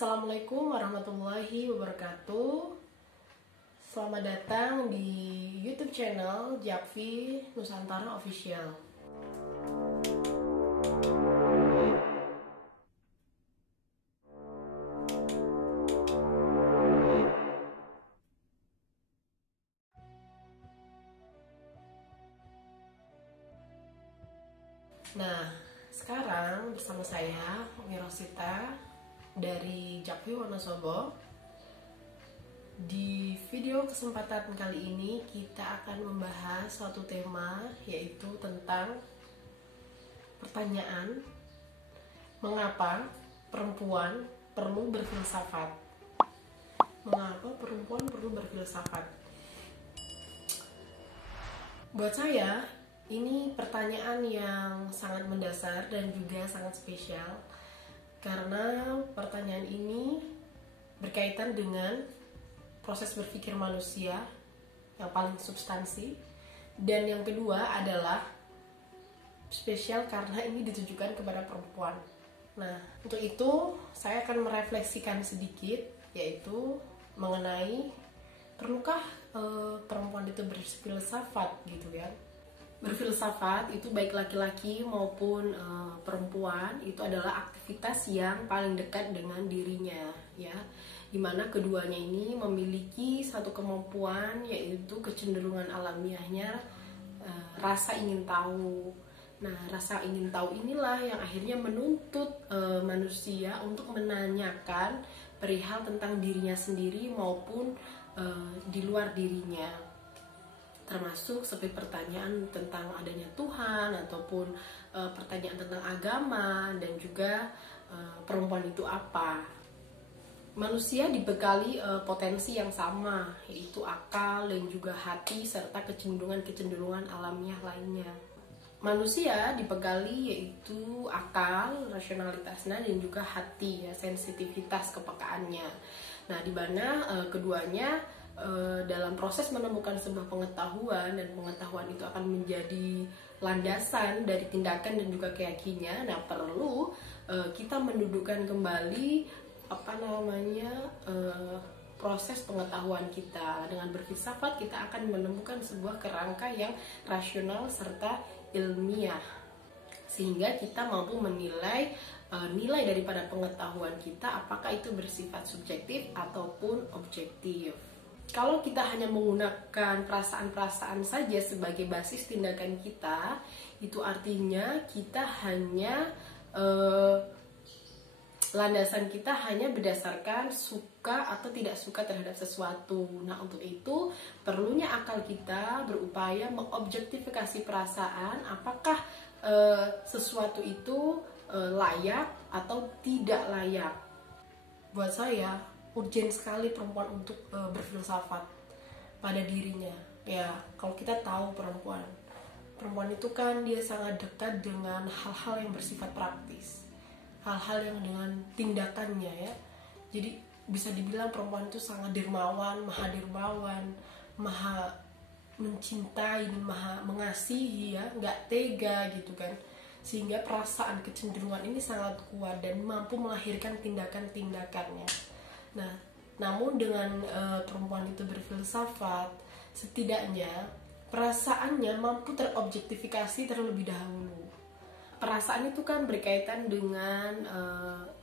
Assalamualaikum warahmatullahi wabarakatuh. Selamat datang di YouTube channel Japvi Nusantara Official. Nah, sekarang bersama saya Umi Rosita dari Japvi Wonosobo. Di video kesempatan kali ini kita akan membahas suatu tema, yaitu tentang pertanyaan mengapa perempuan perlu berfilsafat. Mengapa perempuan perlu berfilsafat? Buat saya ini pertanyaan yang sangat mendasar dan juga sangat spesial, karena pertanyaan ini berkaitan dengan proses berpikir manusia yang paling substansi, dan yang kedua adalah spesial karena ini ditujukan kepada perempuan. Nah, untuk itu saya akan merefleksikan sedikit, yaitu mengenai perlukah perempuan itu berfilsafat gitu ya. Berfilsafat itu baik laki-laki maupun perempuan itu adalah aktivitas yang paling dekat dengan dirinya, ya, dimana keduanya ini memiliki satu kemampuan, yaitu kecenderungan alamiahnya rasa ingin tahu. Nah, rasa ingin tahu inilah yang akhirnya menuntut manusia untuk menanyakan perihal tentang dirinya sendiri maupun di luar dirinya, termasuk seperti pertanyaan tentang adanya Tuhan, ataupun pertanyaan tentang agama, dan juga perempuan itu apa. Manusia dibekali potensi yang sama, yaitu akal dan juga hati, serta kecenderungan-kecenderungan alamiah lainnya. Manusia dibekali yaitu akal, rasionalitasnya, dan juga hati, ya, sensitivitas kepekaannya. Nah, di mana keduanya dalam proses menemukan sebuah pengetahuan, dan pengetahuan itu akan menjadi landasan dari tindakan dan juga keyakinan. Nah, perlu kita mendudukkan kembali proses pengetahuan kita. Dengan berfilsafat kita akan menemukan sebuah kerangka yang rasional serta ilmiah, sehingga kita mampu menilai nilai daripada pengetahuan kita, apakah itu bersifat subjektif ataupun objektif. Kalau kita hanya menggunakan perasaan-perasaan saja sebagai basis tindakan kita, itu artinya kita hanya landasan kita hanya berdasarkan suka atau tidak suka terhadap sesuatu. Nah, untuk itu perlunya akal kita berupaya mengobjektifikasi perasaan, apakah sesuatu itu layak atau tidak layak. Buat saya urgen sekali perempuan untuk berfilsafat pada dirinya. Ya, kalau kita tahu perempuan itu kan dia sangat dekat dengan hal-hal yang bersifat praktis, hal-hal yang dengan tindakannya, ya. Jadi bisa dibilang perempuan itu sangat dermawan, maha mencintai, maha mengasihi, ya, nggak tega gitu kan. Sehingga perasaan kecenderungan ini sangat kuat dan mampu melahirkan tindakan-tindakannya. Nah, namun dengan perempuan itu berfilsafat, setidaknya perasaannya mampu terobjektifikasi terlebih dahulu. Perasaan itu kan berkaitan dengan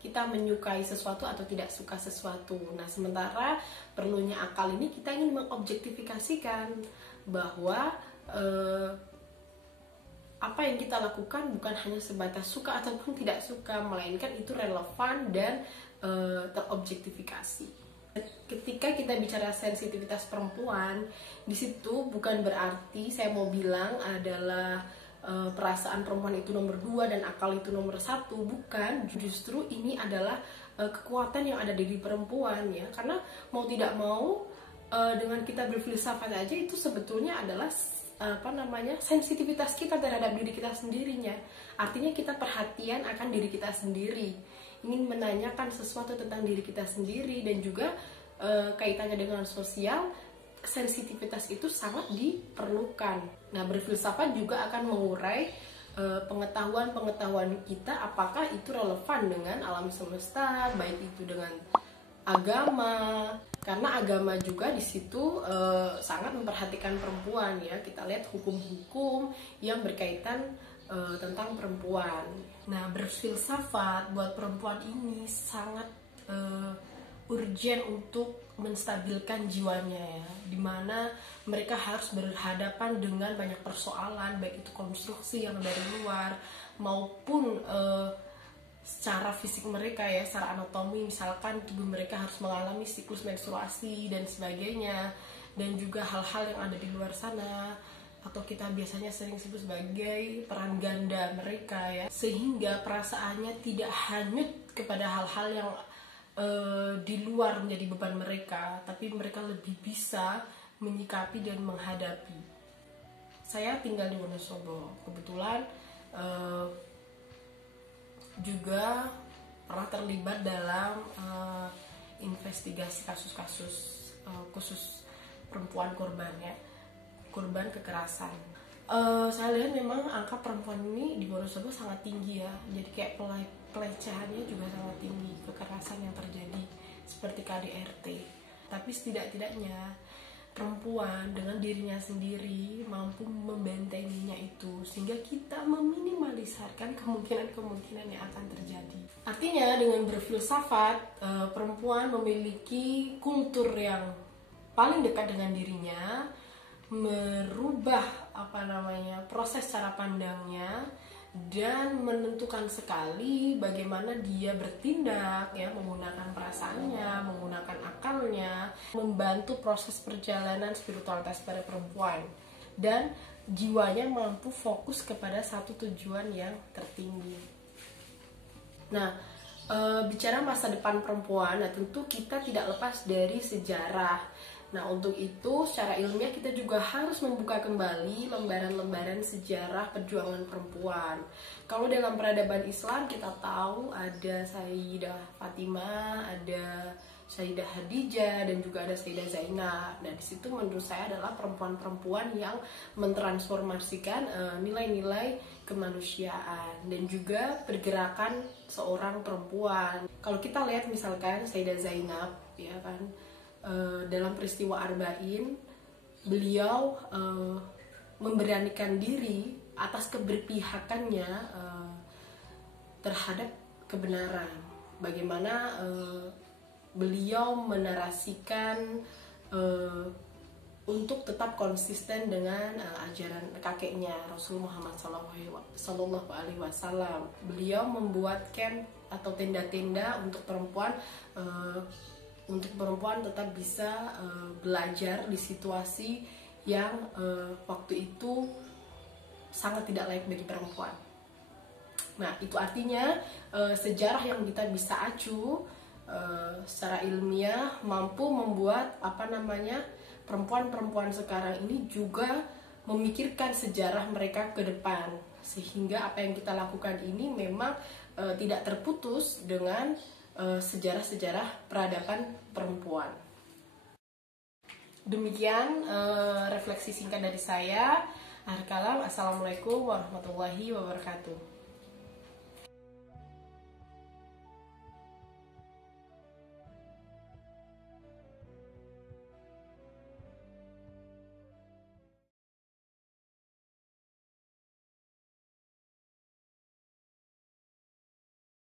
kita menyukai sesuatu atau tidak suka sesuatu. Nah, sementara perlunya akal ini kita ingin mengobjektifikasikan bahwa apa yang kita lakukan bukan hanya sebatas suka ataupun tidak suka, melainkan itu relevan dan terobjektifikasi. Ketika kita bicara sensitivitas perempuan, di situ bukan berarti saya mau bilang adalah perasaan perempuan itu nomor 2 dan akal itu nomor 1, bukan. Justru ini adalah kekuatan yang ada di diri perempuan, ya, karena mau tidak mau dengan kita berfilsafat aja itu sebetulnya adalah sensitivitas kita terhadap diri kita sendirinya. Artinya kita perhatian akan diri kita sendiri, ingin menanyakan sesuatu tentang diri kita sendiri, dan juga kaitannya dengan sosial. Sensitivitas itu sangat diperlukan. Nah, berfilsafat juga akan mengurai pengetahuan kita apakah itu relevan dengan alam semesta, baik itu dengan agama, karena agama juga di situ sangat memperhatikan perempuan ya. Kita lihat hukum-hukum yang berkaitan tentang perempuan. Nah, berfilsafat buat perempuan ini sangat urgent untuk menstabilkan jiwanya ya, dimana mereka harus berhadapan dengan banyak persoalan, baik itu konstruksi yang dari luar maupun secara fisik mereka ya, secara anatomi, misalkan tubuh mereka harus mengalami siklus menstruasi dan sebagainya, dan juga hal-hal yang ada di luar sana atau kita biasanya sering sebut sebagai peran ganda mereka ya, sehingga perasaannya tidak hanyut kepada hal-hal yang di luar menjadi beban mereka, tapi mereka lebih bisa menyikapi dan menghadapi. Saya tinggal di Wonosobo, kebetulan juga pernah terlibat dalam investigasi kasus-kasus khusus perempuan korban kekerasan. Saya lihat memang angka perempuan ini di Wonosobo sangat tinggi ya, jadi kayak pelecehannya juga sangat tinggi, kekerasan yang terjadi seperti KDRT. Tapi setidak-tidaknya perempuan dengan dirinya sendiri mampu membentenginya itu, sehingga kita meminimalisirkan kemungkinan-kemungkinan yang akan terjadi. Artinya dengan berfilsafat, perempuan memiliki kultur yang paling dekat dengan dirinya, merubah proses cara pandangnya, dan menentukan sekali bagaimana dia bertindak ya, menggunakan perasaannya, menggunakan akalnya, membantu proses perjalanan spiritualitas pada perempuan, dan jiwanya mampu fokus kepada satu tujuan yang tertinggi. Nah, bicara masa depan perempuan, nah tentu kita tidak lepas dari sejarah. Nah, untuk itu secara ilmiah kita juga harus membuka kembali lembaran-lembaran sejarah perjuangan perempuan. Kalau dalam peradaban Islam kita tahu ada Sayyidah Fatimah, ada Sayyidah Khadijah, dan juga ada Sayyidah Zainab. Nah, di situ menurut saya adalah perempuan-perempuan yang mentransformasikan nilai-nilai kemanusiaan dan juga pergerakan seorang perempuan. Kalau kita lihat misalkan Sayyidah Zainab ya kan, dalam peristiwa Arba'in, beliau memberanikan diri atas keberpihakannya terhadap kebenaran. Bagaimana beliau menarasikan untuk tetap konsisten dengan ajaran kakeknya Rasulullah Muhammad Sallallahu Alaihi Wasallam. Beliau membuat camp atau tenda-tenda untuk perempuan tetap bisa belajar di situasi yang waktu itu sangat tidak layak bagi perempuan. Nah, itu artinya sejarah yang kita bisa acu secara ilmiah mampu membuat perempuan-perempuan sekarang ini juga memikirkan sejarah mereka ke depan, sehingga apa yang kita lakukan ini memang tidak terputus dengan sejarah-sejarah peradaban perempuan. Demikian refleksi singkat dari saya. Akhir kalam, assalamualaikum warahmatullahi wabarakatuh.